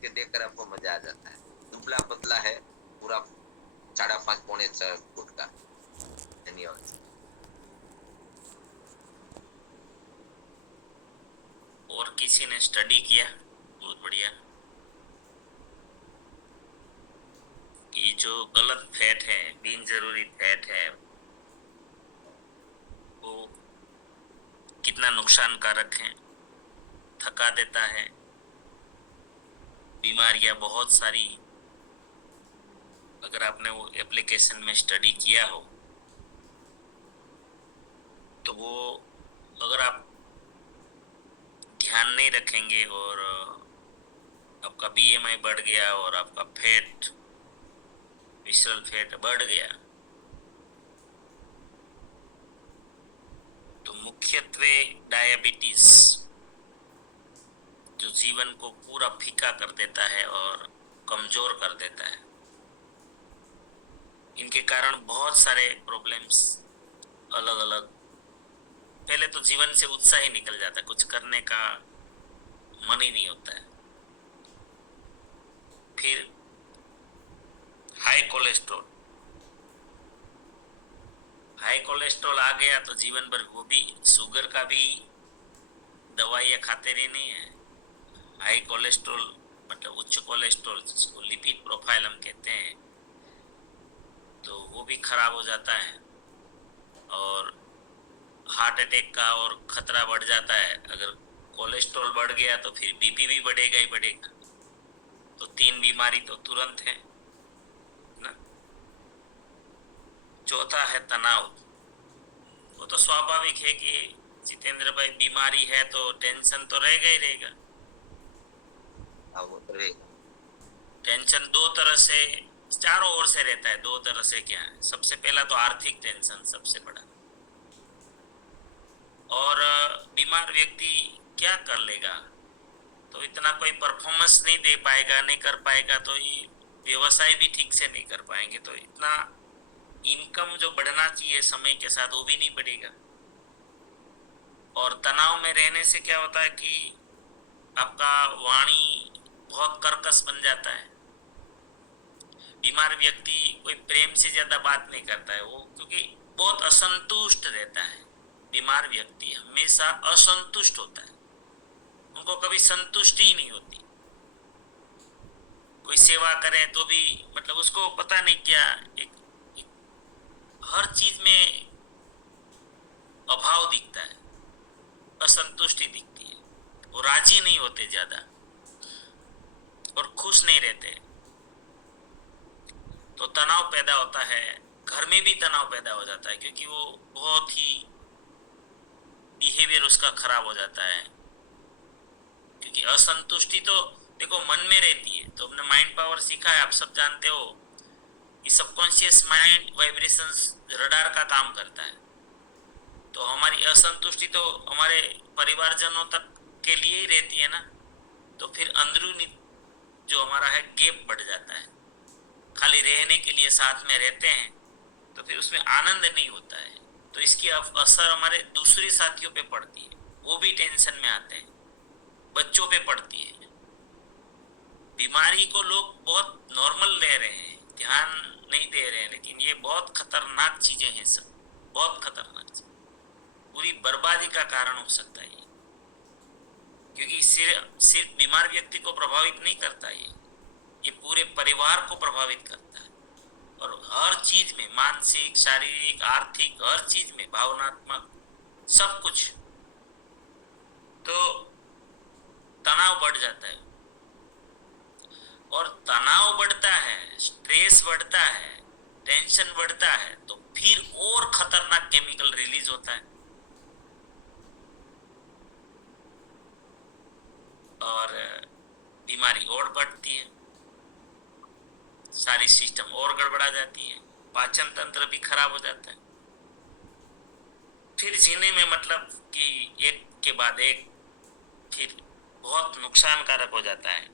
के देखकर आपको मजा आ जाता है। दुबला पतला है, पूरा 5.5 पौने 6 फुट का। धन्यवाद। और किसी ने स्टडी किया? बहुत बढ़िया। ये जो गलत फैट है, बिन जरूरी फैट है, वो कितना नुकसानकारक है, थका देता है, बीमारियां बहुत सारी। अगर आपने वो एप्लीकेशन में स्टडी किया हो तो वो, अगर आप ध्यान नहीं रखेंगे और आपका बीएमआई बढ़ गया और आपका फैट, विसरल फैट बढ़ गया, तो मुख्यत्वे डायबिटीज जो जीवन को पूरा फीका कर देता है और कमजोर कर देता है, इनके कारण बहुत सारे प्रॉब्लम्स अलग अलग। पहले तो जीवन से उत्साह ही निकल जाता है, कुछ करने का मन ही नहीं होता है। फिर हाई कोलेस्ट्रॉल, हाई कोलेस्ट्रॉल आ गया तो जीवन भर वो भी, शुगर का भी दवाइयाँ खाते रहनी है। हाई कोलेस्ट्रॉल मतलब उच्च कोलेस्ट्रॉल, जिसको लिपिड प्रोफाइल हम कहते हैं, तो वो भी खराब हो जाता है और हार्ट अटैक का और खतरा बढ़ जाता है। अगर कोलेस्ट्रॉल बढ़ गया तो फिर बीपी भी बढ़ेगा ही बढ़ेगा। तो 3 बीमारी तो तुरंत है ना। चौथा है तनाव। वो तो स्वाभाविक है कि जितेंद्र भाई, बीमारी है तो टेंशन तो रहेगा ही रहेगा। हाँ, वो तो रहेगा। टेंशन दो तरह से, चारों ओर से रहता है। दो तरह से क्या है, सबसे पहला तो आर्थिक टेंशन सबसे बड़ा। और बीमार व्यक्ति क्या कर लेगा, तो इतना कोई परफॉर्मेंस नहीं दे पाएगा, नहीं कर पाएगा, तो ये व्यवसाय भी ठीक से नहीं कर पाएंगे, तो इतना इनकम जो बढ़ना चाहिए समय के साथ वो भी नहीं बढ़ेगा। और तनाव में रहने से क्या होता है कि आपका वाणी बहुत कर्कश बन जाता है। बीमार व्यक्ति कोई प्रेम से ज्यादा बात नहीं करता है वो, क्योंकि बहुत असंतुष्ट रहता है। बीमार व्यक्ति हमेशा असंतुष्ट होता है, उनको कभी संतुष्टि ही नहीं होती। कोई सेवा करे तो भी मतलब उसको पता नहीं क्या, एक हर चीज में अभाव दिखता है, असंतुष्टि दिखती है। वो राजी नहीं होते ज्यादा और खुश नहीं रहते। तो तनाव पैदा होता है, घर में भी तनाव पैदा हो जाता है, क्योंकि वो बहुत ही बिहेवियर उसका खराब हो जाता है। क्योंकि असंतुष्टि तो देखो मन में रहती है। तो हमने माइंड पावर सीखा है, आप सब जानते हो कि सबकॉन्शियस माइंड वाइब्रेशंस रडार का काम करता है। तो हमारी असंतुष्टि तो हमारे परिवारजनों तक के लिए ही रहती है ना। तो फिर अंदरूनी जो हमारा है गैप बढ़ जाता है। खाली रहने के लिए साथ में रहते हैं तो फिर उसमें आनंद नहीं होता है। तो इसकी असर हमारे दूसरे साथियों पे पड़ती है, वो भी टेंशन में आते हैं। बच्चों पे पड़ती है। बीमारी को लोग बहुत नॉर्मल ले रहे हैं, ध्यान नहीं दे रहे हैं, लेकिन ये बहुत खतरनाक चीजें हैं सब, बहुत खतरनाक चीज। पूरी बर्बादी का कारण हो सकता है ये। क्योंकि सिर्फ सिर्फ बीमार व्यक्ति को प्रभावित नहीं करता, ये पूरे परिवार को प्रभावित करता है। और हर चीज में, मानसिक, शारीरिक, आर्थिक, हर चीज में, भावनात्मक, सब कुछ। तो तनाव बढ़ जाता है। और तनाव बढ़ता है, स्ट्रेस बढ़ता है, टेंशन बढ़ता है, तो फिर और खतरनाक केमिकल रिलीज होता है और बीमारी और बढ़ती है, सारी सिस्टम और गड़बड़ा जाती है, पाचन तंत्र भी खराब हो जाता है। फिर जीने में मतलब कि एक के बाद एक फिर बहुत नुकसानकारक हो जाता है।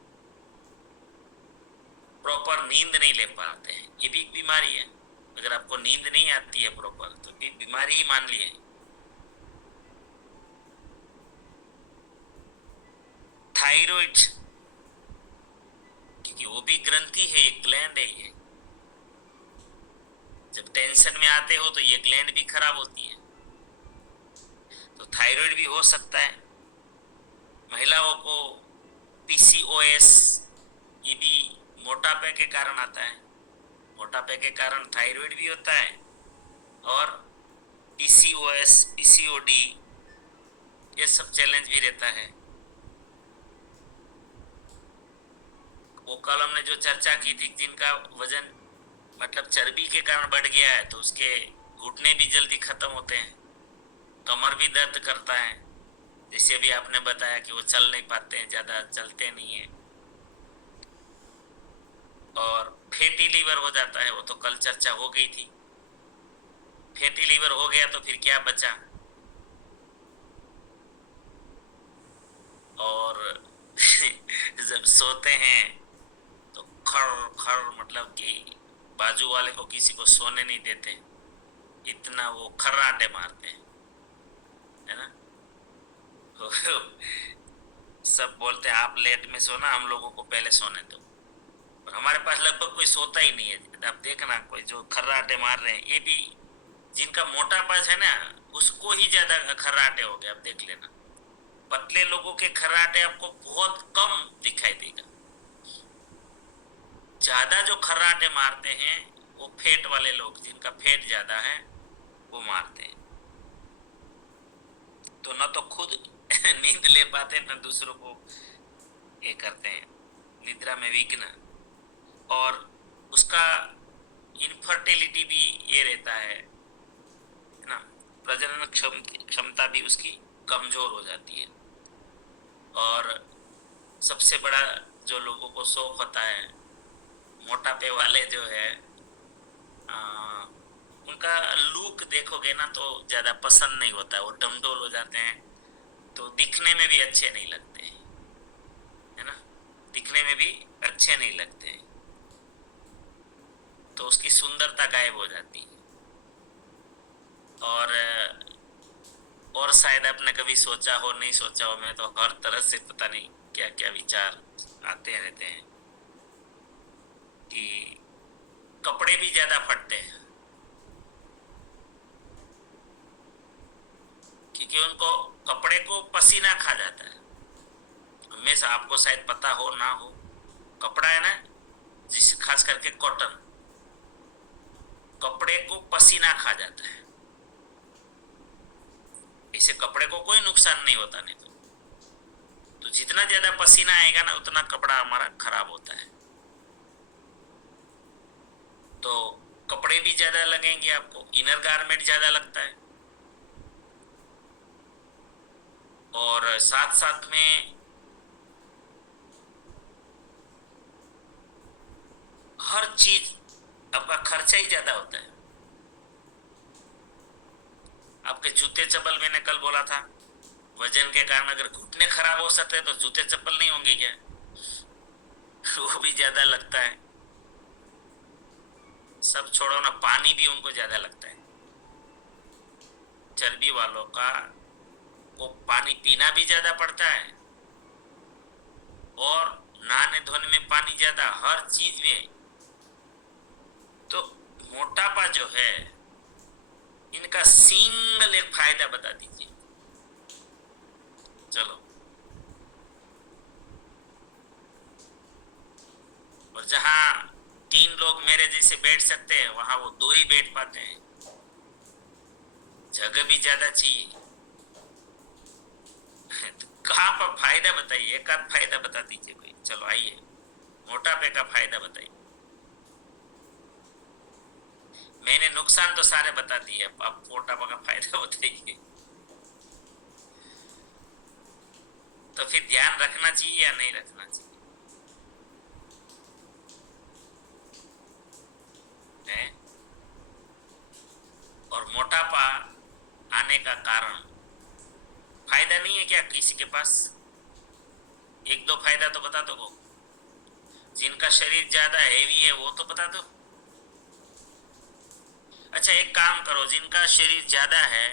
प्रॉपर नींद नहीं ले पाते हैं, ये भी एक बीमारी है। अगर आपको नींद नहीं आती है प्रॉपर, तो भी बीमारी ही मान ली है। थायराइड भी ग्रंथि है, एक ग्लैंड है ये। जब टेंशन में आते हो तो ये ग्लैंड भी खराब होती है। तो थायराइड भी हो सकता है। महिलाओं को पीसीओएस, ये भी मोटापे के कारण आता है। मोटापे के कारण थायराइड भी होता है, और पीसीओएस, पीसीओडी, ये सब चैलेंज भी रहता है। वो कल हमने जो चर्चा की थी, जिनका वजन मतलब चर्बी के कारण बढ़ गया है, तो उसके घुटने भी जल्दी खत्म होते हैं, कमर भी दर्द करता है। जैसे भी आपने बताया कि वो चल नहीं पाते हैं, ज्यादा चलते नहीं है, और फैटी लीवर हो जाता है, वो तो कल चर्चा हो गई थी। फैटी लीवर हो गया तो फिर क्या बचा? और जब सोते हैं तो खर खर, मतलब कि बाजू वाले को किसी को सोने नहीं देते, इतना वो खर्राटे मारते हैं, है ना। सब बोलते हैं आप लेट में सोना, हम लोगों को पहले सोने दो। और हमारे पास लगभग कोई सोता ही नहीं है। आप देखना, कोई जो खर्राटे मार रहे हैं, ये भी जिनका मोटापा है ना, उसको ही ज्यादा खर्राटे हो गए। आप देख लेना, पतले लोगों के खर्राटे आपको बहुत कम दिखाई देगा। ज्यादा जो खर्राटे मारते हैं वो फैट वाले लोग, जिनका फैट ज्यादा है, वो मारते हैं। तो न तो खुद नींद ले पाते, न दूसरों को ये करते हैं, निद्रा में विघ्न। और उसका इनफर्टिलिटी भी ये रहता है ना, प्रजनन क्षमता भी उसकी कमजोर हो जाती है। और सबसे बड़ा जो लोगों को शौक होता है, मोटापे वाले जो है, आ, उनका लुक देखोगे ना तो ज्यादा पसंद नहीं होता है। वो डमडोल हो जाते हैं, तो दिखने में भी अच्छे नहीं लगते हैं, है ना। दिखने में भी अच्छे नहीं लगते हैं, तो उसकी सुंदरता गायब हो जाती है। और शायद आपने कभी सोचा हो, नहीं सोचा हो, मैं तो हर तरह से पता नहीं क्या क्या विचार आते रहते हैं कि कपड़े भी ज्यादा फटते हैं, क्योंकि उनको कपड़े को पसीना खा जाता है हमेशा। आपको शायद पता हो ना हो, कपड़ा है ना, जिस खास करके कॉटन, कपड़े को पसीना खा जाता है। इसे कपड़े को कोई नुकसान नहीं होता, नहीं तो जितना ज्यादा पसीना आएगा ना, उतना कपड़ा हमारा खराब होता है। तो कपड़े भी ज्यादा लगेंगे आपको, इनर गारमेंट ज्यादा लगता है, और साथ साथ में हर चीज आपका खर्चा ही ज्यादा होता है। आपके जूते चप्पल, मैंने कल बोला था, वजन के कारण अगर घुटने खराब हो सकते हैं तो जूते चप्पल नहीं होंगे क्या? वो भी ज्यादा लगता है। सब छोड़ो ना, पानी भी उनको ज्यादा लगता है। चर्बी वालों का को पानी पीना भी ज्यादा पड़ता है, और नहाने धोने में पानी ज्यादा, हर चीज में। तो मोटापा जो है, इनका सिंगल एक फायदा बता दीजिए। चलो, और जहां 3 लोग मेरे जैसे बैठ सकते हैं, वहां वो 2 ही बैठ पाते हैं। जगह भी ज्यादा चाहिए। तो कहाँ पर फायदा बताइए, एक आध फायदा बता दीजिए कोई। चलो आइए, मोटापे का फायदा बताइए। मैंने नुकसान तो सारे बता दिए, अब मोटापा का फायदा बताइए। तो फिर ध्यान रखना चाहिए या नहीं रखना चाहिए? है? और मोटापा आने का कारण, फायदा नहीं है क्या किसी के पास? 1-2 फायदा तो बता दो। जिनका शरीर ज्यादा हैवी है वो तो बता दो। अच्छा, एक काम करो, जिनका शरीर ज्यादा है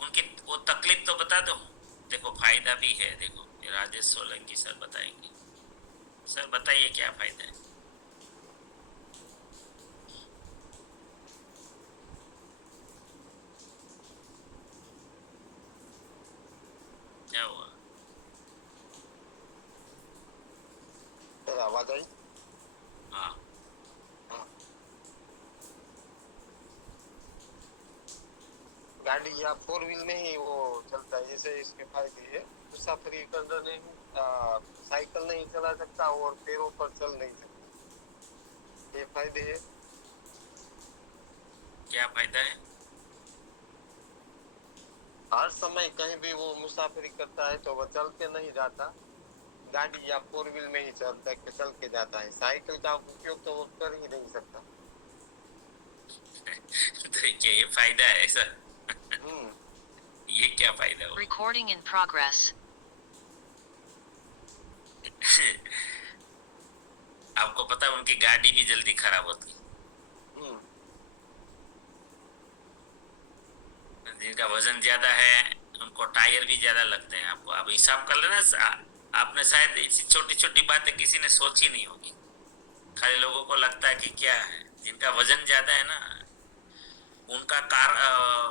उनकी वो तकलीफ तो बता दो। देखो फायदा भी है, देखो राजेश सोलंकी सर बताएंगे। सर बताइए ये क्या फायदा है? क्या हुआ? सर आवाज आई? हाँ, गाड़ी या फोर व्हील में ही वो चलता है, जैसे इसके फायदे है। मुसाफिरी करना नहीं, साइकिल नहीं चला सकता और पैरों पर चल नहीं सकता, ये फायदे है। क्या फायदा है? हर समय कहीं भी वो मुसाफिरी करता है तो वो चल के नहीं जाता, गाड़ी या फोर व्हील में ही चल के जाता है। साइकिल का उपयोग तो वो कर ही नहीं सकता। तो क्या ये फायदा है ऐसा? हम्म ये क्या फायदा हुआ? Recording in progress. आपको पता है उनकी गाड़ी भी जल्दी खराब होती है। हम्म जिनका वजन ज्यादा है उनको टायर भी ज्यादा लगते हैं। आपको अब हिसाब कर लेना। आपने शायद ऐसी छोटी छोटी बातें किसी ने सोची नहीं होगी। खाली लोगों को लगता है कि क्या है, जिनका वजन ज्यादा है ना उनका कार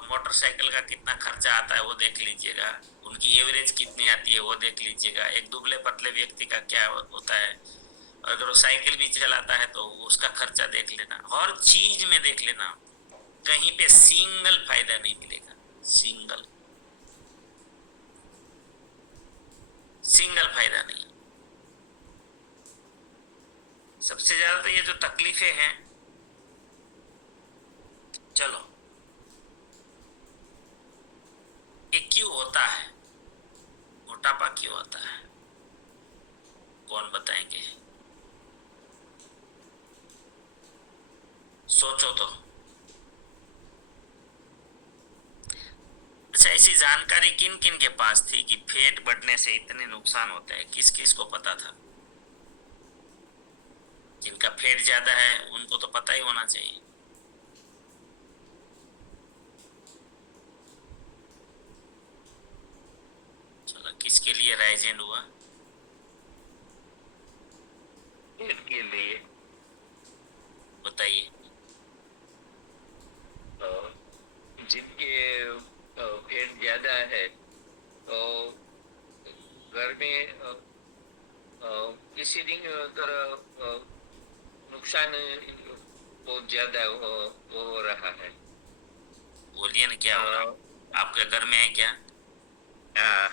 मोटरसाइकिल का कितना खर्चा आता है वो देख लीजिएगा, उनकी एवरेज कितनी आती है वो देख लीजिएगा। एक दुबले पतले व्यक्ति का क्या होता है, अगर वो साइकिल भी चलाता है तो उसका खर्चा देख लेना। हर चीज में देख लेना, कहीं पे सिंगल फायदा नहीं मिलेगा। सिंगल सिंगल फायदा नहीं। सबसे ज्यादा तो ये जो तकलीफें हैं, चलो ये क्यों होता है, मोटापा क्यों होता है, कौन बताएंगे? सोचो तो। अच्छा, ऐसी जानकारी किन किन के पास थी कि फैट बढ़ने से इतने नुकसान होते हैं? किस किस को पता था? जिनका फैट ज्यादा है उनको तो पता ही होना चाहिए। चलो, किसके लिए राइजेंड हुआ? इसके लिए बताइए। जिनके पेट ज्यादा है तो घर में किसी दिन तरह नुकसान बहुत ज्यादा हो रहा है। बोलिए ना, क्या हो रहा? आपके घर में है क्या? हाँ,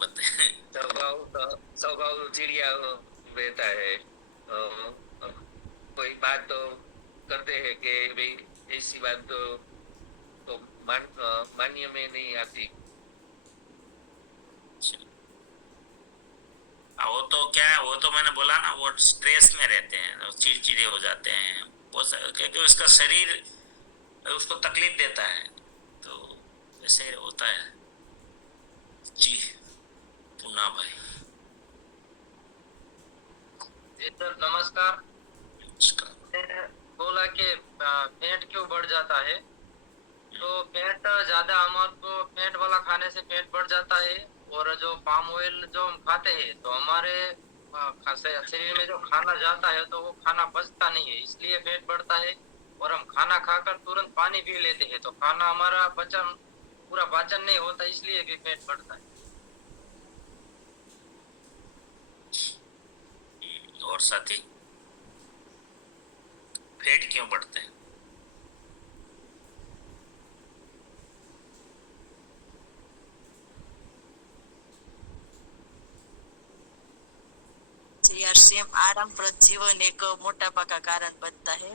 बताइए। स्वभाव चिड़िया रहता है। कोई बात तो करते हैं कि भाई ऐसी बात तो मान्य में नहीं आती। वो तो क्या है, वो तो मैंने बोला ना, वो स्ट्रेस में रहते हैं, चिड़चिड़े हो जाते हैं वो क्योंकि उसका शरीर उसको तकलीफ देता है, तो ऐसे होता है। जी, पूना भाई। जी सर, नमस्कार। नमस्कार। मैंने बोला कि पेट क्यों बढ़ जाता है, तो पेट ज्यादा हमको पेट वाला खाने से पेट बढ़ जाता है। और जो पाम ऑयल जो हम खाते हैं तो हमारे शरीर में जो खाना जाता है तो वो खाना पचता नहीं है, इसलिए पेट बढ़ता है। और हम खाना खाकर तुरंत पानी पी लेते हैं तो खाना हमारा पूरा पाचन नहीं होता, इसलिए भी पेट बढ़ता है। और साथी, पेट क्यों बढ़ते हैं? यार सेम आरामप्रद जीवन एक મોટાપા કા કારણ બનતા है।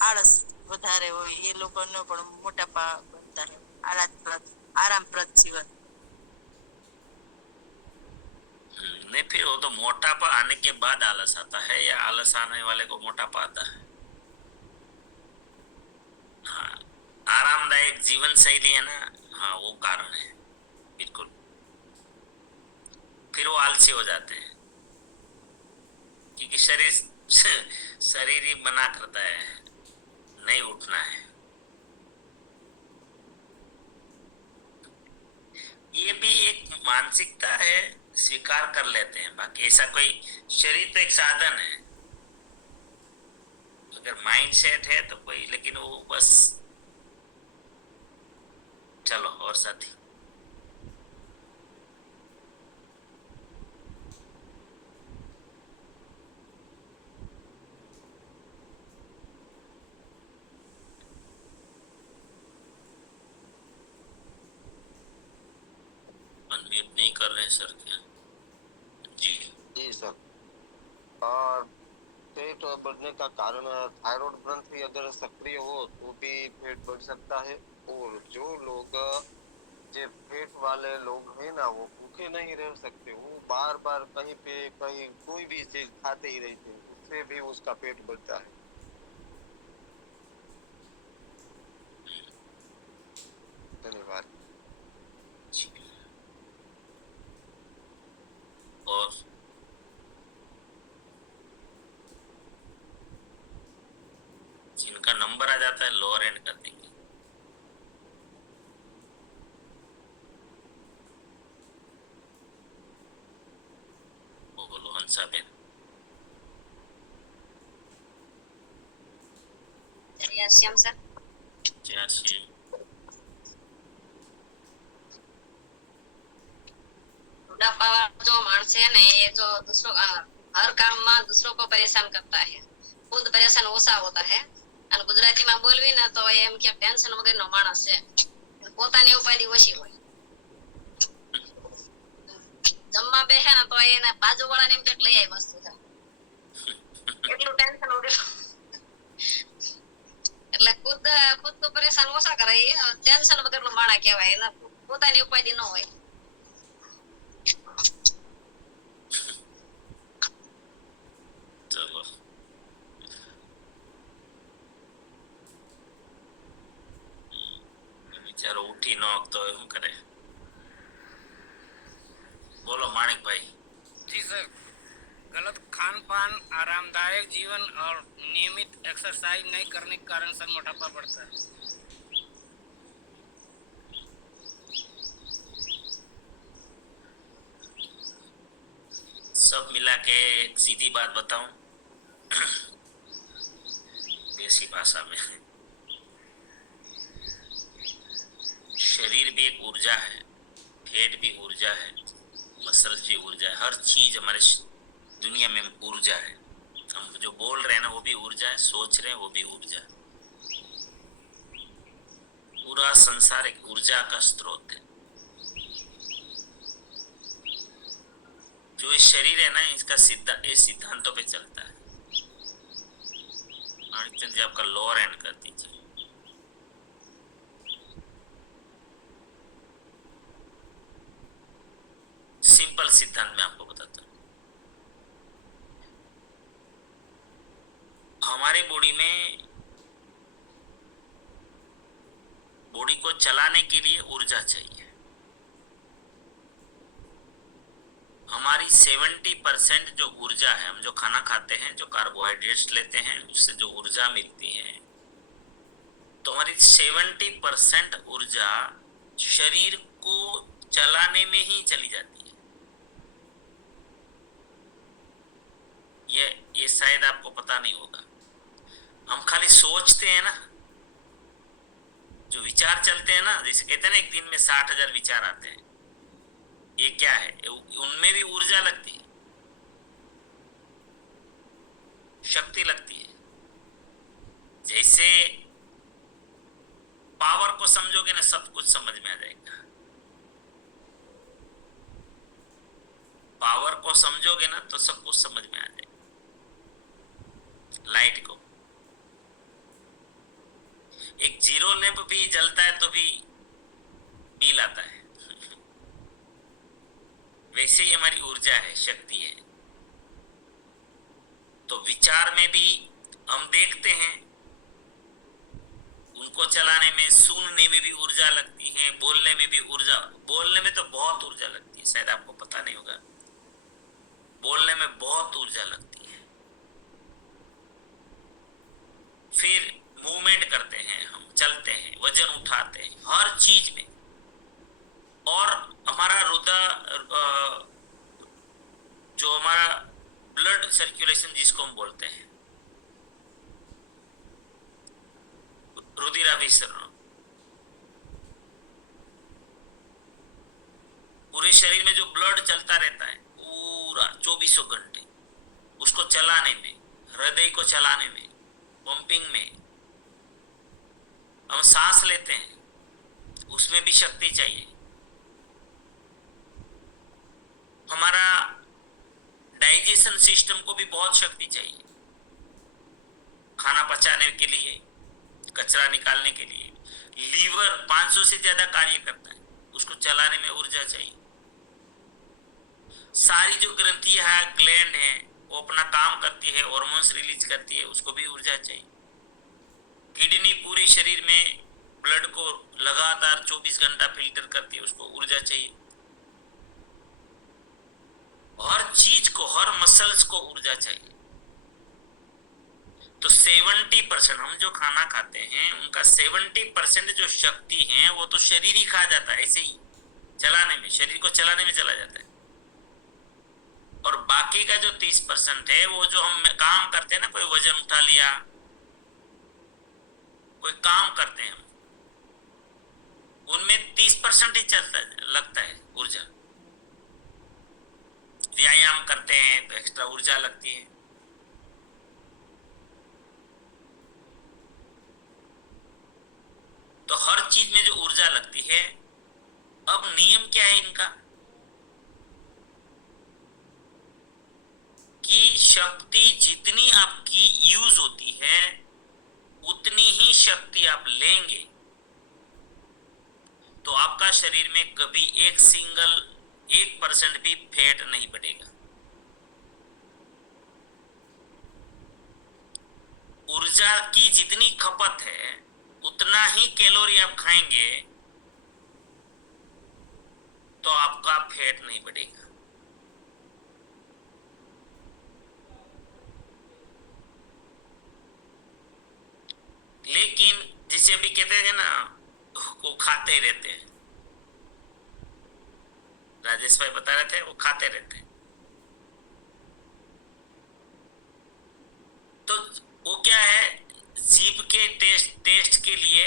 આળસ વધારે હોય એ લોકોનો પણ મોટાપા બનતા है। आरामप्रद जीवन। नहीं, फिर वो तो मोटापा आने के बाद आलस आता है या आलस आने वाले को मोटापा आता है? हाँ, आरामदायक जीवन शैली है ना, हाँ वो कारण है, बिल्कुल। फिर वो आलसी हो जाते हैं क्योंकि शरीर ही मना करता है, नहीं उठना है। मानसिकता है, स्वीकार कर लेते हैं। बाकी ऐसा कोई, शरीर तो एक साधन है, अगर माइंड सेट है तो कोई, लेकिन वो बस। चलो और साथी। अनम्यूट नहीं कर रहे सर क्या? जी जी सर। और पेट बढ़ने का कारण थायराइड ग्रंथि अगर सक्रिय हो तो भी पेट बढ़ सकता है। और जो लोग जो पेट वाले लोग हैं ना, वो भूखे नहीं रह सकते, वो बार बार कहीं पे कहीं कोई भी चीज खाते ही रहते हैं, उससे भी उसका पेट बढ़ता है। धन्यवाद। जी। और जिनका नंबर आ जाता है लोअर एंड कर देंगे। वो बोलो हंसा बेन। श्याम सर, जय श्री। बुढ़ापा वाला जो मानस है ना, ये जो दूसरों हर काम में दूसरों को परेशान करता है, खुद परेशान ओछा होता है। અને ગુજરાતીમાં બોલવી ને તો એમ કે ટેન્શન વગરનો માણસ છે, પોતાની ઉપાધિ ઓછી હોય। જમવા બેસે ને તો એને બાજુવાળાને એમ કે લઈ આવી વસ્તુ છે, એટલું ટેન્શન વગર। એટલે ખુદ ખુદ તો પરેશાન ઓછા કરે, ટેન્શન વગરનો માણસ કહેવાય, એને પોતાની ઉપાધિ ન હોય। चलो बिचारो उठी न तो શું કરે? बोलो माणिक भाई। जी सर, गलत खान पान, आरामदायक जीवन और नियमित एक्सरसाइज नहीं करने के कारण सर मोटापा बढ़ता है। सब मिला के एक सीधी बात बताऊं देसी भाषा में, शरीर भी एक ऊर्जा है, पेट भी ऊर्जा है, मसल भी ऊर्जा है, हर चीज हमारे दुनिया में ऊर्जा है। हम जो बोल रहे हैं ना वो भी ऊर्जा है, सोच रहे हैं वो भी ऊर्जा है। पूरा संसार एक ऊर्जा का स्रोत है। जो ये शरीर है ना, इसका सिद्धांतों पे चलता है। माणिकचंद जी आपका लोअर एंड कर दीजिए। सिंपल सिद्धांत मैं आपको बताता हूं। हमारे बॉडी में, बॉडी को चलाने के लिए ऊर्जा चाहिए। हमारी 70% जो ऊर्जा है, हम जो खाना खाते हैं, जो कार्बोहाइड्रेट्स लेते हैं, उससे जो ऊर्जा मिलती है, तो हमारी 70% ऊर्जा शरीर को चलाने में ही चली जाती है। ये शायद आपको पता नहीं होगा। हम खाली सोचते हैं ना, जो विचार चलते हैं ना, जैसे कहते हैं ना एक दिन में 60,000 विचार आते हैं, ये क्या है? उनमें भी ऊर्जा लगती है, शक्ति लगती है। जैसे पावर को समझोगे ना, सब कुछ समझ में आ जाएगा। पावर को समझोगे ना तो सब कुछ समझ में आ जाएगा। लाइट को, एक जीरो लैंप भी जलता है तो भी बिल आता है। वैसे ही हमारी ऊर्जा है, शक्ति है। तो विचार में भी हम देखते हैं, उनको चलाने में, सुनने में भी ऊर्जा लगती है, बोलने में भी ऊर्जा, बोलने में तो बहुत ऊर्जा लगती है, शायद आपको पता नहीं होगा। बोलने में बहुत ऊर्जा लगती है। फिर मूवमेंट करते हैं, हम चलते हैं, वजन उठाते हैं, हर चीज में। और हमारा सर्कुलेशन जिसको हम बोलते हैं, रुधिराभिसरण, पूरे शरीर में जो ब्लड चलता रहता है पूरा 24 घंटे, उसको चलाने में, हृदय को चलाने में, पंपिंग में, हम सांस लेते हैं उसमें भी शक्ति चाहिए। हमारा डाइजेशन सिस्टम को भी बहुत शक्ति चाहिए, खाना पचाने के लिए, कचरा निकालने के लिए। लीवर 500 से ज्यादा कार्य करता है, उसको चलाने में ऊर्जा चाहिए। सारी जो ग्रंथियां है, ग्लैंड है, वो अपना काम करती है, हार्मोन्स रिलीज करती है, उसको भी ऊर्जा चाहिए। किडनी पूरे शरीर में ब्लड को लगातार 24 घंटा फिल्टर करती है, उसको ऊर्जा चाहिए। हर चीज को, हर मसल्स को ऊर्जा चाहिए। तो 70% हम जो खाना खाते हैं उनका 70% जो शक्ति है वो तो शरीर ही खा जाता है, ऐसे ही चलाने में, शरीर को चलाने में चला जाता है। और बाकी का जो 30% है वो जो हम काम करते हैं ना, कोई वजन उठा लिया, कोई काम करते हैं हम, उनमें 30% ही चलता लगता है ऊर्जा। व्यायाम करते हैं तो एक्स्ट्रा ऊर्जा लगती है। तो हर चीज में जो ऊर्जा लगती है, अब नियम क्या है इनका कि शक्ति जितनी आपकी यूज होती है उतनी ही शक्ति आप लेंगे तो आपका शरीर में कभी 1% भी फैट नहीं बढ़ेगा। ऊर्जा की जितनी खपत है उतना ही कैलोरी आप खाएंगे तो आपका फैट नहीं बढ़ेगा। लेकिन जिसे अभी कहते हैं ना, वो खाते रहते हैं, राजेश भाई बता रहे थे, वो खाते रहते हैं। तो वो क्या है, जीभ के टेस्ट के लिए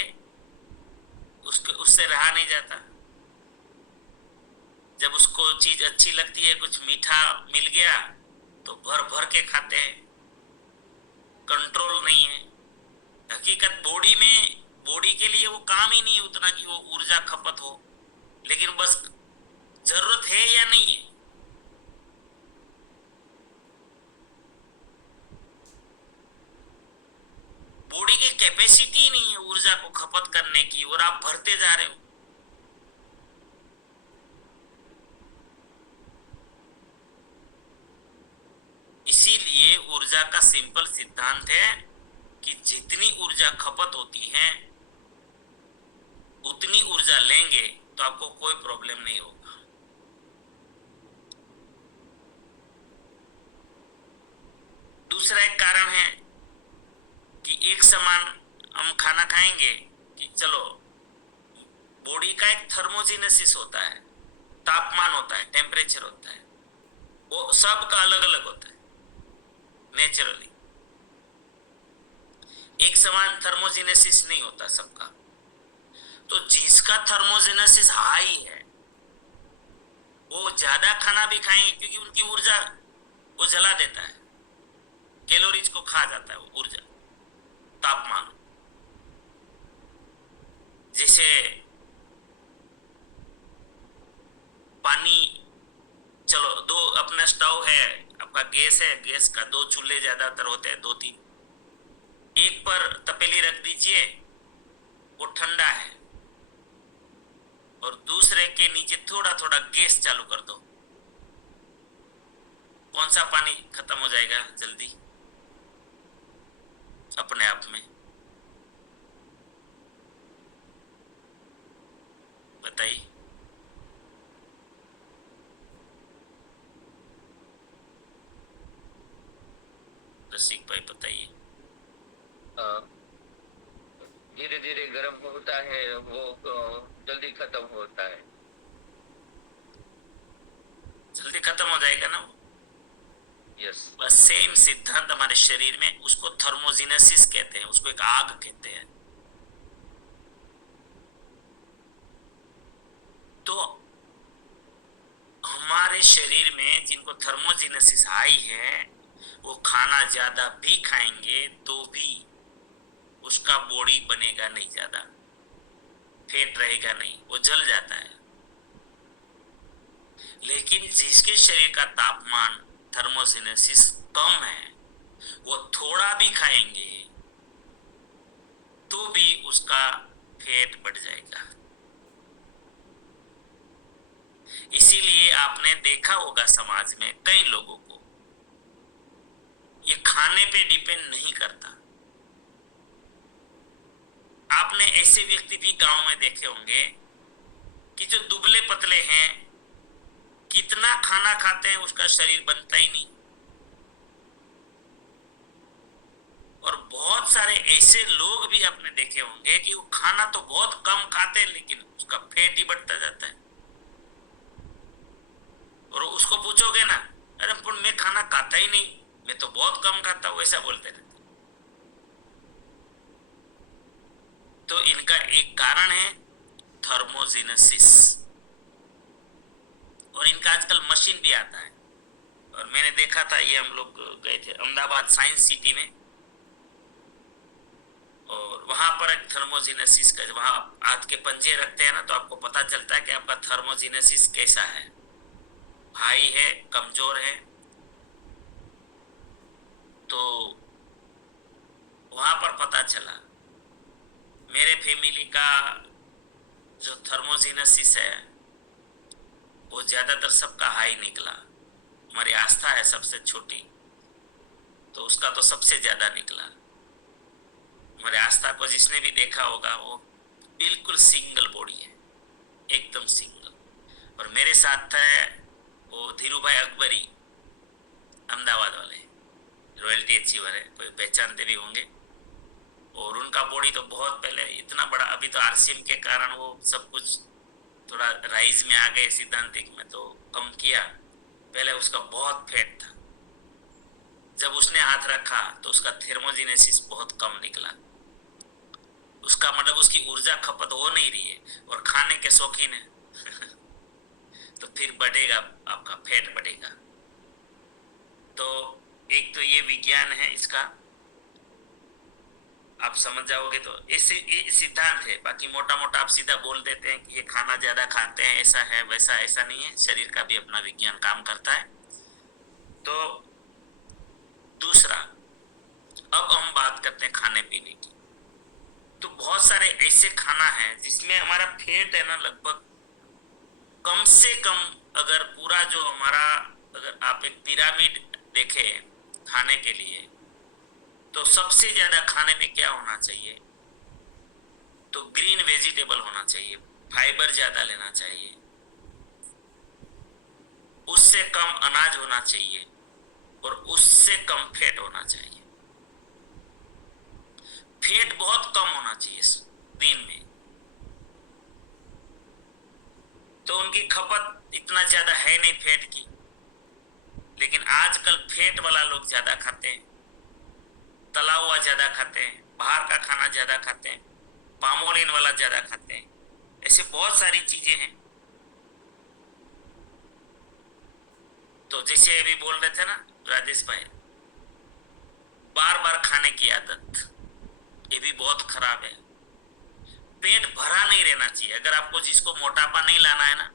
उससे रहा नहीं जाता। जब उसको चीज अच्छी लगती है, कुछ मीठा मिल गया तो भर भर के खाते हैं, कंट्रोल नहीं है। हकीकत बॉडी के लिए वो काम ही नहीं उतना कि वो ऊर्जा खपत हो, लेकिन बस जरूरत है या नहीं है। बॉडी की कैपेसिटी नहीं है ऊर्जा को खपत करने की, और आप भरते जा रहे हो। इसीलिए ऊर्जा का सिंपल सिद्धांत है कि जितनी ऊर्जा खपत होती है उतनी ऊर्जा लेंगे तो आपको कोई प्रॉब्लम नहीं होगा। दूसरा एक कारण है कि एक समान हम खाना खाएंगे कि चलो, बॉडी का एक थर्मोजेनेसिस होता है, तापमान होता है, टेम्परेचर होता है, वो सबका अलग अलग होता है नेचुरली। एक समान थर्मोजेनेसिस नहीं होता सबका। तो जिसका थर्मोजेनेसिस हाई है वो ज्यादा खाना भी खाएंगे, क्योंकि उनकी ऊर्जा वो जला देता है, कैलोरीज को खा जाता है वो ऊर्जा, तापमान। जैसे पानी, चलो दो अपना स्टोव है, आपका गैस है, गैस का 2 चूल्हे ज्यादातर होते हैं, 2-3। एक पर तपेली रख दीजिए, वो ठंडा है, और दूसरे के नीचे थोड़ा थोड़ा गैस चालू कर दो, कौन सा पानी खत्म हो जाएगा जल्दी अपने आप में? बताइए। रसिक भाई बताइए। धीरे धीरे गर्म होता है, वो जल्दी खत्म होता है। जल्दी खत्म हो जाएगा ना वो। यस। बस सेम सिद्धांत हमारे शरीर में, उसको थर्मोजेनेसिस कहते हैं, उसको एक आग कहते हैं। तो हमारे शरीर में जिनको थर्मोजेनेसिस हाई है, वो खाना ज्यादा भी खाएंगे तो भी उसका बॉडी बनेगा नहीं, ज्यादा फेट रहेगा नहीं, वो जल जाता है। लेकिन जिसके शरीर का तापमान थर्मोजेनेसिस कम है, वो थोड़ा भी खाएंगे तो भी उसका फेट बढ़ जाएगा। इसीलिए आपने देखा होगा समाज में कई लोगों को ये खाने पे डिपेंड नहीं करता। आपने ऐसे व्यक्ति भी गांव में देखे होंगे कि जो दुबले पतले हैं, कितना खाना खाते हैं उसका शरीर बनता ही नहीं। और बहुत सारे ऐसे लोग भी आपने देखे होंगे कि वो खाना तो बहुत कम खाते हैं लेकिन उसका पेट ही बढ़ता जाता है। और उसको पूछोगे ना, अरे पर मैं खाना खाता ही नहीं, मैं तो बहुत कम खाता हूं, ऐसा बोलते रहते। तो इनका एक कारण है थर्मोजेनेसिस। और इनका आजकल मशीन भी आता है। और मैंने देखा था, ये हम लोग गए थे अहमदाबाद साइंस सिटी में, और वहां पर एक थर्मोजेनेसिस का, वहां हाथ के पंजे रखते हैं ना, तो आपको पता चलता है कि आपका थर्मोजेनेसिस कैसा है, हाई है, कमजोर है। तो वहां पर पता चला मेरे फैमिली का जो थर्मोजेनेसिस है वो ज्यादातर सबका हाई निकला। हमारी आस्था है सबसे छोटी, तो उसका तो सबसे ज्यादा निकला। हमारे आस्था को जिसने भी देखा होगा वो बिल्कुल सिंगल बॉडी है, एकदम सिंगल। और मेरे साथ है वो धीरू भाई अकबरी, अहमदाबाद वाले, रॉयल्टी अचीवर है, कोई पहचानते भी होंगे। और उनका बॉडी तो बहुत पहले इतना बड़ा, अभी तो आरसीएम के कारण वो सब कुछ थोड़ा राइज में आ गए, सिद्धांतिक में तो कम किया। पहले उसका बहुत फैट था, जब उसने हाथ रखा तो उसका थर्मोजेनेसिस बहुत कम निकला। उसका मतलब उसकी ऊर्जा खपत हो नहीं रही है और खाने के शौकीन है तो फिर बढ़ेगा, आपका फैट बढ़ेगा। तो एक तो ये विज्ञान है इसका, आप समझ जाओगे तो इससे सिद्धांत है। बाकी मोटा मोटा आप सीधा बोल देते हैं कि ये खाना ज्यादा खाते हैं, ऐसा है वैसा, ऐसा नहीं है। शरीर का भी अपना विज्ञान काम करता है। तो दूसरा, अब हम बात करते हैं खाने पीने की। तो बहुत सारे ऐसे खाना है जिसमें हमारा फैट है ना, लगभग कम से कम, अगर पूरा जो हमारा, अगर आप एक पिरामिड देखे खाने के लिए, तो सबसे ज्यादा खाने में क्या होना चाहिए, तो ग्रीन वेजिटेबल होना चाहिए, फाइबर ज्यादा लेना चाहिए, उससे कम अनाज होना चाहिए और उससे कम फैट होना चाहिए। फैट बहुत कम होना चाहिए दिन में, तो उनकी खपत इतना ज्यादा है नहीं फैट की। लेकिन आजकल फैट वाला लोग ज्यादा खाते हैं, तला हुआ ज्यादा खाते हैं, बाहर का खाना ज्यादा खाते हैं, पामोलिन वाला ज्यादा खाते हैं। ऐसे बहुत सारी चीजें हैं। तो जैसे अभी बोल रहे थे ना राजेश भाई, बार बार खाने की आदत, ये भी बहुत खराब है। पेट भरा नहीं रहना चाहिए। अगर आपको, जिसको मोटापा नहीं लाना है ना,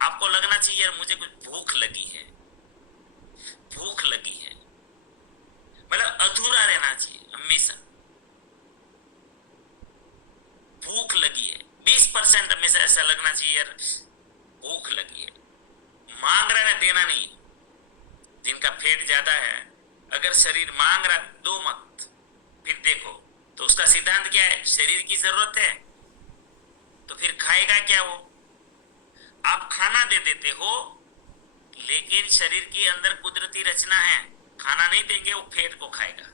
आपको लगना चाहिए यार मुझे कुछ भूख लगी है, भूख लगी है, मतलब अधूरा रहना चाहिए हमेशा। भूख लगी है 20% हमेशा ऐसा लगना चाहिए यार भूख लगी है। मांग रहा है, देना नहीं। जिनका फैट ज्यादा है, अगर शरीर मांग रहा, दो मत, फिर देखो। तो उसका सिद्धांत क्या है, शरीर की जरूरत है तो फिर खाएगा क्या वो। आप खाना दे देते हो, लेकिन शरीर के अंदर कुदरती रचना है, खाना नहीं देंगे वो फैट को खाएगा।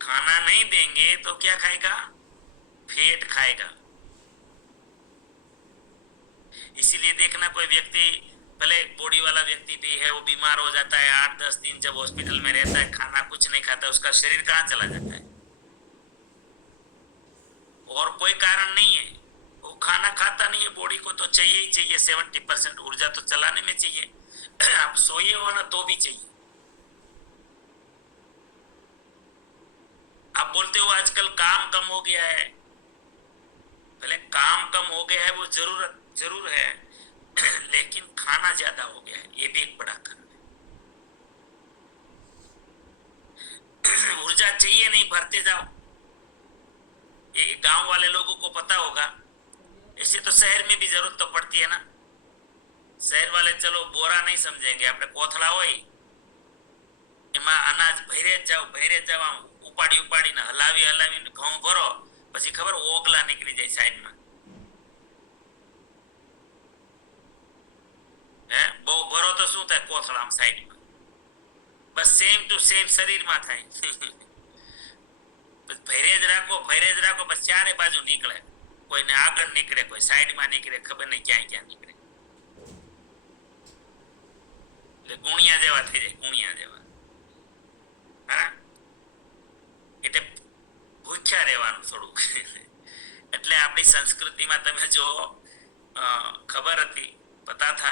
खाना नहीं देंगे तो क्या खाएगा, फैट खाएगा। इसीलिए देखना, कोई व्यक्ति भले बॉडी वाला व्यक्ति भी है, वो बीमार हो जाता है, 8-10 दिन जब हॉस्पिटल में रहता है, खाना कुछ नहीं खाता, उसका शरीर कहाँ चला जाता है? और कोई कारण नहीं है, वो खाना खाता नहीं है, बॉडी को तो चाहिए ही चाहिए, 70% ऊर्जा तो चलाने में चाहिए। आप सोए हो ना तो भी चाहिए। आप बोलते हो आजकल काम कम हो गया है, भले काम कम हो गया है, वो जरूर है, लेकिन खाना ज्यादा हो गया है, ये भी एक बड़ा कारण है। ऊर्जा चाहिए नहीं, भरते जाओ, ये गांव वाले लोगों को पता होगा। ऐसे तो शहर में भी जरूरत तो पड़ती है ना। शहर वाले चलो बोरा नहीं समझेंगे, अपने कोथला हो अनाज भरे जाओ आम उपाड़ी ने हलावी घઉં भरो, પછી खबर ओगला निकली जाए साइड में, है बહુ ભરો તો શું થાય કોથળામાં સાઈડ માં, બસ સેમ ટુ સેમ શરીર માં થાય। ભરે જ રાખો બસ ચારે બાજુ નીકળે, કોઈને આગળ નીકળે, કોઈ સાઈડ માં નીકળે, ખબર નહીં ક્યાં નીકળે, એટલે ગુણિયા જેવા થઈ જાય, ગુણિયા જેવા। હા, એટલે ભૂખ્યા રહેવાનું થોડુંક। એટલે આપણી સંસ્કૃતિમાં તમે જો खबर थी, पता था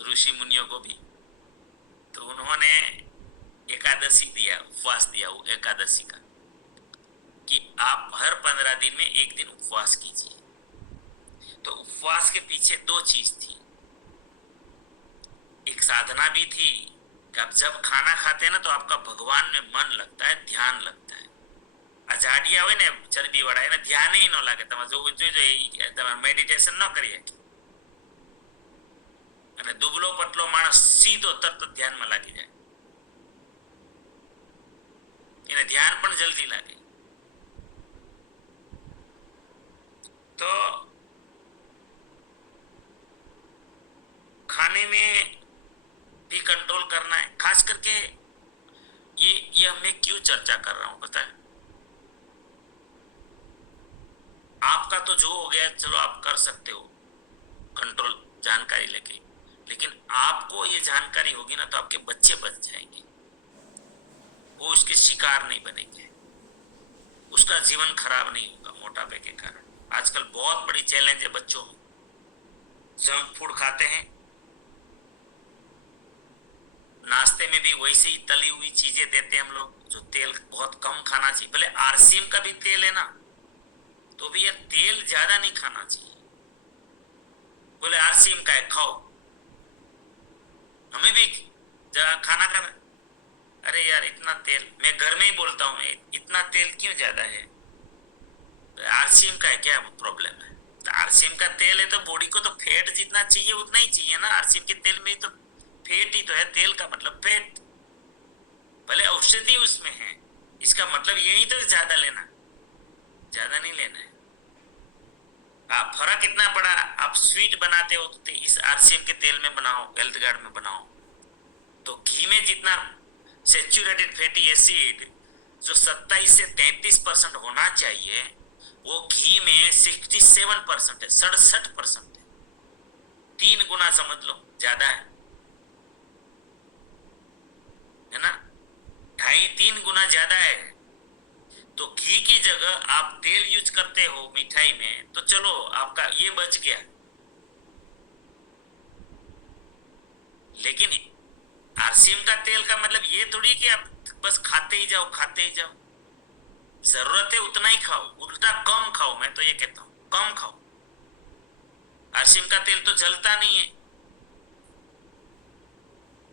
ऋषि मुनियों को भी, तो उन्होंने एकादशी दिया, उपवास दिया, वो एकादशी का, कि आप हर 15 दिन में एक दिन उपवास कीजिए। तो उपवास के पीछे दो चीज थी, एक साधना भी थी कि आप जब खाना खाते हैं ना तो आपका भगवान में मन लगता है, ध्यान लगता है। आ जाडिया हो ने चरबी वाला એને ધ્યાન ही ન લાગે, તમે જોજો મેડિટેશન ન કરી શકે, અને દુબળો પતલો માણસ સીધો તરત ધ્યાનમાં લાગી જાય, એને ધ્યાન પણ જલ્દી લાગે। तो खाने में भी कंट्रोल करना है, खास करके ये मैं क्यों चर्चा कर रहा हूं पता है? आपका तो जो हो गया चलो आप कर सकते हो कंट्रोल जानकारी लेके, लेकिन आपको ये जानकारी होगी ना तो आपके बच्चे बच जाएंगे, वो उसके शिकार नहीं बनेंगे, उसका जीवन खराब नहीं होगा मोटापे के कारण। आजकल बहुत बड़ी चैलेंज है बच्चों में, जंक फूड खाते हैं, नाश्ते में भी वैसे ही तली हुई चीजें देते हैं हम लोग, जो तेल बहुत कम खाना चाहिए। भले आरसीएम का भी तेल है ना, तो भी ये तेल ज्यादा नहीं खाना चाहिए। बोले आरसीएम का है खाओ, हमें भी खाना खा, अरे यार इतना तेल, मैं घर में ही बोलता हूँ, इतना तेल क्यों ज्यादा है? आरसीएम का है क्या प्रॉब्लम है? तो आरसीएम का तेल है तो बॉडी को तो फैट जितना चाहिए उतना ही चाहिए ना। आरसीएम के तेल में तो फैट ही तो है, तेल का मतलब फैट, भले औषधि उसमें है, इसका मतलब यही तो ज्यादा लेना, ज्यादा नहीं लेना है। फर्क इतना बड़ा, आप स्वीट बनाते हो तो इस आरसीएम के तेल में बनाओ, हेल्थ गार्ड में बनाओ, तो घी में जितना सैचुरेटेड फैटी एसिड जो 27 से 33% होना चाहिए, वो घी में 67% है, 67% है, 3 गुना समझ लो ज्यादा है ना, 2.5-3 गुना ज्यादा है। तो घी की जगह आप तेल यूज करते हो मिठाई में, तो चलो आपका ये बच गया, लेकिन आरसीएम का तेल का मतलब ये थोड़ी कि आप बस खाते ही जाओ, खाते ही जाओ, जरूरत है उतना ही खाओ, उल्टा कम खाओ। मैं तो ये कहता हूं कम खाओ। आरसीएम का तेल तो जलता नहीं है,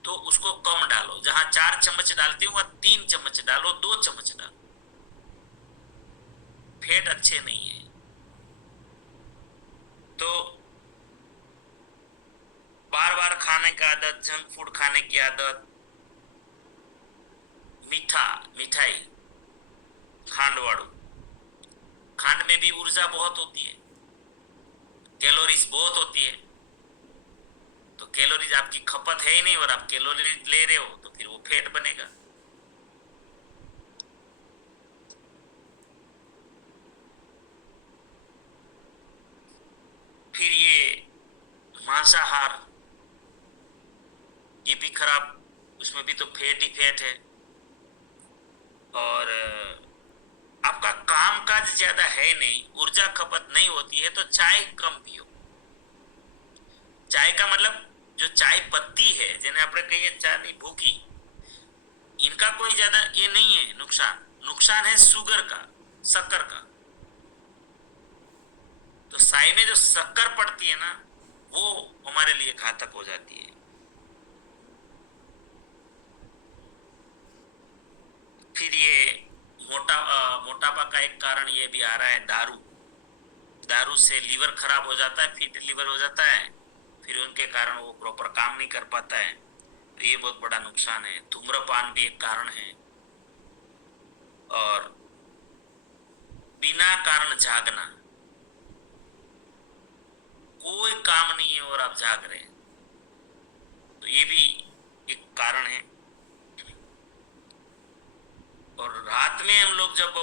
तो उसको कम डालो, जहां 4 चम्मच डालते हो वहां 3 चम्मच डालो, 2 चम्मच डालो, फैट अच्छे नहीं है। तो बार बार खाने का आदत, जंक फूड खाने की आदत, मिठाई, खांड वाड़ू, खांड में भी ऊर्जा बहुत होती है, कैलोरीज बहुत होती है, तो कैलोरीज आपकी खपत है ही नहीं और आप कैलोरीज ले रहे हो तो फिर वो फैट बनेगा। फिर ये मांसाहार, ये भी खराब, उसमें भी तो फैट ही फैट है। और आपका काम काज ज्यादा है नहीं, ऊर्जा खपत नहीं होती है, तो चाय कम पियो। चाय का मतलब जो चाय पत्ती है, जिन्हें આપણે કહીએ ચાની ભૂકી, इनका कोई ज्यादा ये नहीं है नुकसान। नुकसान है शुगर का, शक्कर का। तो चाय में जो शक्कर पड़ती है ना, वो हमारे लिए घातक हो जाती है। फिर ये मोटापा का एक कारण ये भी आ रहा है, दारू। दारू से लीवर खराब हो जाता है, फीट लीवर हो जाता है, फिर उनके कारण वो प्रॉपर काम नहीं कर पाता है, तो ये बहुत बड़ा नुकसान है। धूम्रपान भी एक कारण है। और बिना कारण जागना, कोई काम नहीं है और आप जाग रहे हैं, तो ये भी एक कारण है। और रात में हम लोग जब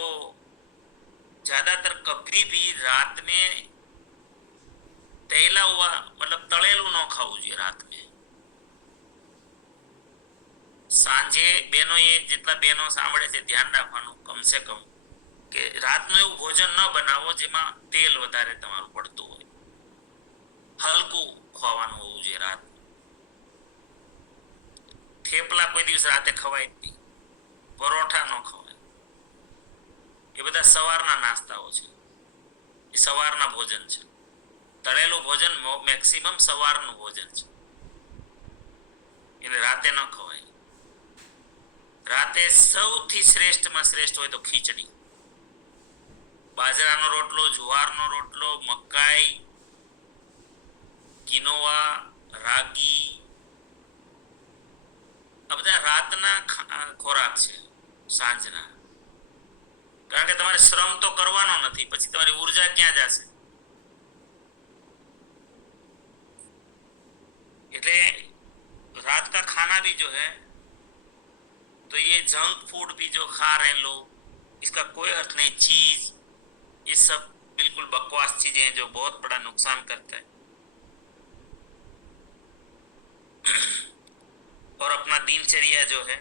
ज्यादातर कभी भी रात में तैला हुआ मतलब तळेलू न खाવું જોઈએ रात में। सांजे बहनों ये जितना बहनों सांभळे છે ध्यान રાખવાનું कम से कम કે રાતનું એવું ભોજન ન બનાવો જેમાં તેલ વધારે તમારું પડતું હોય, હલકું ખવાનું હોવું જોઈએ રાત। થેપલા કોઈ દિવસ રાતે ખવાય જ નહીં, પરોઠા ન ખવાય, એ બધા સવારના નાસ્તાઓ છે, એ સવારના ભોજન છે। તળેલું ભોજન મેક્સિમમ સવારનું ભોજન છે, એટલે રાતે ન ખવાય। રાતે સૌથી શ્રેષ્ઠમાં શ્રેષ્ઠ હોય તો ખીચડી, બાજરાનો રોટલો, જુવારનો રોટલો, મકાઈ, કિનોવા, રાગી, આ બધા રાતના ખોરાક છે સાંજના। કારણ કે તમારે શ્રમ તો કરવાનો નથી, પછી તમારી ઉર્જા ક્યાં જશે? એટલે रात का खाना भी जो है, तो ये जंक फूड भी जो खा रहे हैं लोग, इसका कोई अर्थ नहीं। चीज, ये सब बिल्कुल बकवास चीजें हैं जो बहुत बड़ा नुकसान करता है। और अपना दिनचर्या जो है,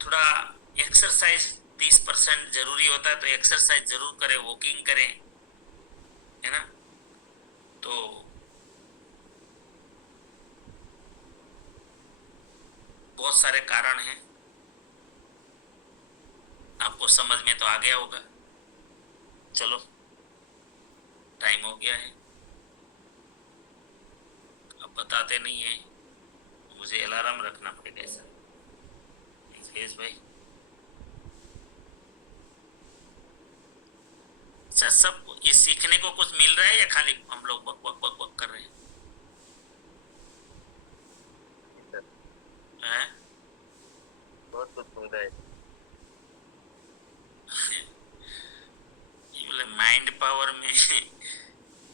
थोड़ा एक्सरसाइज 30% जरूरी होता है, तो एक्सरसाइज जरूर करें, वॉकिंग करें, है ना। तो बहुत सारे कारण हैं, आपको समझ में तो आ गया होगा। चलो टाइम हो गया है, अब बताते नहीं है, मुझे अलार्म रखना पड़ेगा ऐसा। यस भाई, अच्छा सब ये सीखने को कुछ मिल रहा है या खाली हम लोग बक बक बक बक कर रहे हैं? हैं? बहुत कुछ मिल रहा है। ये बोले माइंड पावर में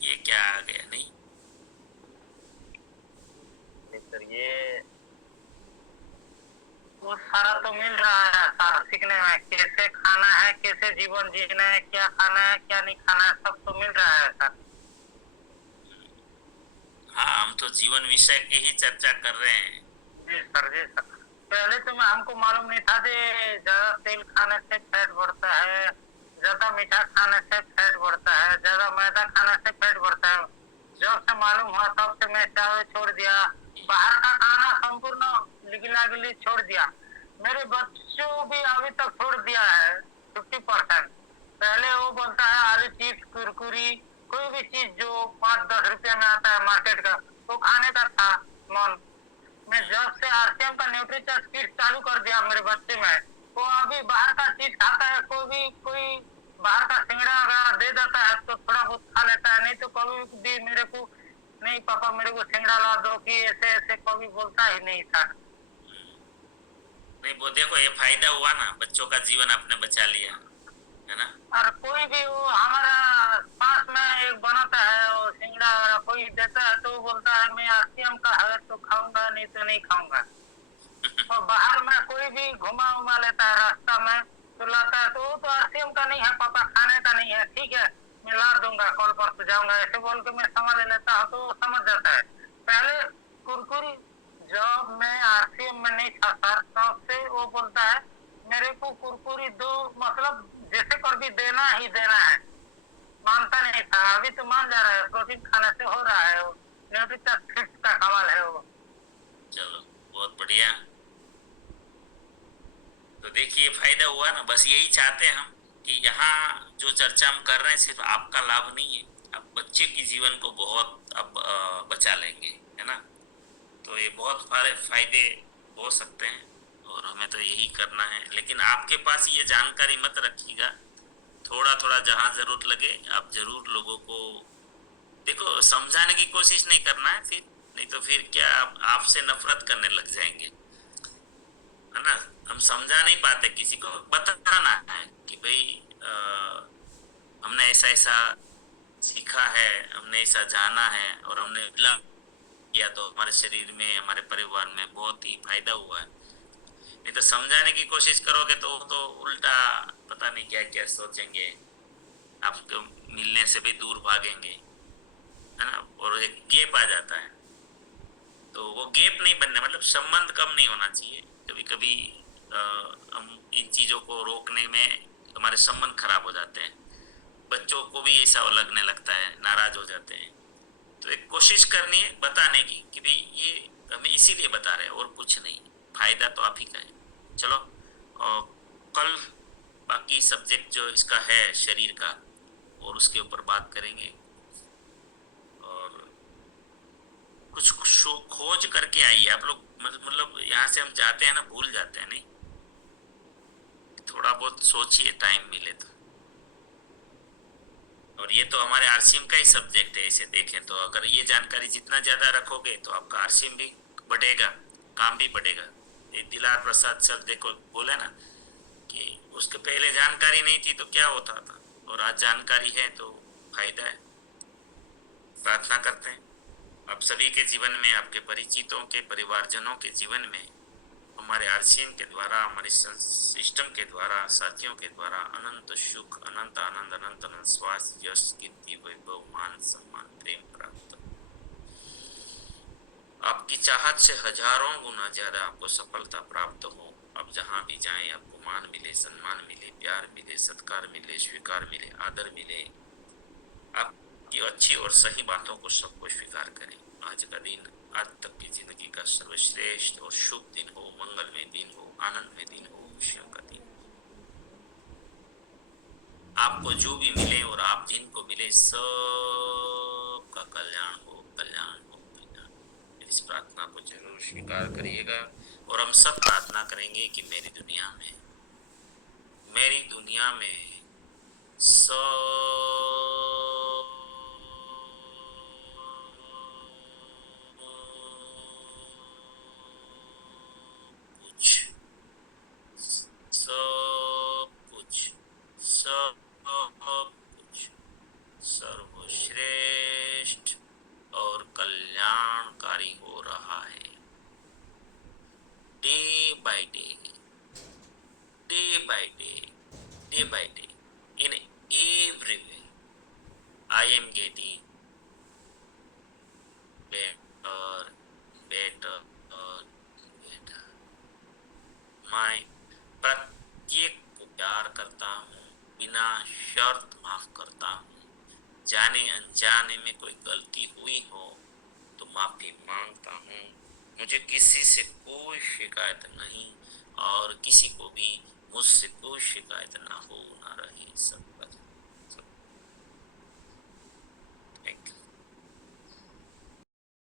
ये क्या आ गया? नहीं सर, ये वो सारा तो मिल रहा है सारा सीखने में, कैसे खाना है, कैसे जीवन जीना है, क्या खाना है, क्या नहीं खाना है, सब तो मिल रहा है सर। हाँ, हम तो जीवन विषय की ही चर्चा कर रहे हैं। जी सर, जी सर। पहले तो हमको मालूम नहीं था कि ज्यादा तेल खाने से फैट बढ़ता है, ज्यादा मीठा खाने से फैट बढ़ता है, ज्यादा मैदा खाने से फैट बढ़ता है। जब से मालूम हुआ तब से मैं चावल छोड़ दिया, बाहर का खाना संपूर्ण गिला गिली छोड़ दिया। मेरे बच्चों भी अभी तक छोड़ दिया है 50%। पहले वो बोलता है आलू चिप्स, कुरकुरी, कोई भी चीज जो 5-10 रुपए में आता है मार्केट का, वो खाने का था मन। मैं जब से आरसीएम का न्यूट्रीचर्स किट चालू कर दिया मेरे बच्चे में, वो अभी बाहर का चीज खाता है। कोई बाहर का सिंगड़ा वगैरह दे देता है तो थोड़ा बहुत खा लेता है, नहीं तो कभी भी मेरे को नहीं पापा मेरे को सिंगड़ा ला दो कि ऐसे ऐसे कभी बोलता ही नहीं था। नहीं वो देखो, ये फायदा हुआ ना, बच्चों का जीवन आपने बचा लिया, है ना। और कोई भी वो हमारा पास में एक बनाता है वो सिंगड़ा वगैरह कोई देता है तो वो बोलता है मैं आरसीएम का है तो खाऊंगा, नहीं तो नहीं खाऊंगा। और बाहर में कोई भी घुमा उमा लेता है रास्ता में तो लाता है, तो वो तो आरसीएम का नहीं है पापा, खाने का नहीं है, ठीक है मैं ला दूंगा, कल पर तो जाऊंगा, ऐसे बोल के मैं समझ लेता हूँ तो वो समझ जाता है। पहले कुरकुरी, जब मैं आरसीएम में नहीं था सर, तब से वो बोलता है मेरे को कुरकुरी दो, मतलब जैसे कर भी देना ही देना है। मानता नहीं था, अभी तो मान जा रहा है, प्रोटीन खाने से हो रहा है, वो न्यूट्रिशन का कमाल है वो। चलो बहुत बढ़िया। तो देखिए फायदा हुआ ना, बस यही चाहते हैं हम कि यहाँ जो चर्चा हम कर रहे हैं सिर्फ आपका लाभ नहीं है, आप बच्चे के जीवन को बहुत अब बचा लेंगे, है ना। तो ये बहुत सारे फायदे हो सकते हैं और हमें तो यही करना है। लेकिन आपके पास ये जानकारी मत रखिएगा, थोड़ा थोड़ा जहाँ जरूरत लगे आप जरूर लोगों को देखो समझाने की कोशिश नहीं करना है, फिर नहीं तो फिर क्या आप आपसे नफरत करने लग जाएंगे, है ना। हम समझा नहीं पाते किसी को, बताना है कि भाई हमने ऐसा ऐसा सीखा है, हमने ऐसा जाना है और हमने किया तो हमारे शरीर में हमारे परिवार में बहुत ही फायदा हुआ है। नहीं तो समझाने की कोशिश करोगे तो उल्टा पता नहीं क्या क्या सोचेंगे, आपको मिलने से भी दूर भागेंगे, है ना। और एक गैप आ जाता है, तो वो गैप नहीं बनने मतलब संबंध कम नहीं होना चाहिए। कभी कभी हम इन चीजों को रोकने में हमारे संबंध खराब हो जाते हैं, बच्चों को भी ऐसा लगने लगता है, नाराज हो जाते हैं। तो एक कोशिश करनी है बताने की कि भाई ये हमें इसीलिए बता रहे हैं और कुछ नहीं, फायदा तो आप ही का है। चलो और कल बाकी सब्जेक्ट जो इसका है शरीर का और उसके ऊपर बात करेंगे। और कुछ खोज करके आइए आप लोग, मतलब यहाँ से हम जाते हैं ना भूल जाते हैं, नहीं थोड़ा बहुत सोचिए टाइम मिले तो। और ये तो हमारे आरसीएम का ही सब्जेक्ट है, ऐसे देखें तो अगर ये जानकारी जितना ज्यादा रखोगे तो आपका आरसीएम भी बढ़ेगा, काम भी बढ़ेगा। ये दिलार प्रसाद सर देखो बोले ना कि उसके पहले जानकारी नहीं थी तो क्या होता था, और आज जानकारी है तो फायदा है। प्रार्थना करते हैं आप सभी के जीवन में, आपके परिचितों के परिवारजनों के जीवन में हमारे आरसीएम के द्वारा, हमारे सिस्टम के द्वारा, साथियों के द्वारा अनंत सुख, अनंत आनंद, अनंत अनंत स्वास्थ्य, यश, कीर्ति, वैभव, मान सम्मान, प्रेम प्राप्त। आपकी चाहत से हजारों गुना ज्यादा आपको सफलता प्राप्त हो। अब जहां भी जाएं आपको मान मिले, सम्मान मिले, प्यार मिले, सत्कार मिले, स्वीकार मिले, आदर मिले। आपकी अच्छी और सही बातों को सबको स्वीकार करें। आज का दिन, आज तक की जिंदगी का सर्वश्रेष्ठ और शुभ दिन हो, मंगलमय दिन हो, आनंदमय दिन हो, खुशियों का दिन। आपको जो भी मिले और आप जिनको मिले सबका कल्याण हो, कल्याण हो, कल्याण। इस प्रार्थना को जरूर स्वीकार करिएगा और हम सब प्रार्थना करेंगे कि मेरी दुनिया में सब कुछ सर्वश्रेष्ठ और कल्याणकारी हो रहा है। Day by day, day by day, day by day, in every way, I am getting better, better, better. मैं प्रत्येक को प्यार करता हूँ, बिना शर्त माफ करता हूँ। जाने अनजाने में कोई गलती हुई हो तो माफी मांगता हूँ। मुझे किसी से कोई शिकायत नहीं और किसी को भी मुझसे कोई शिकायत ना हो, ना रही। सब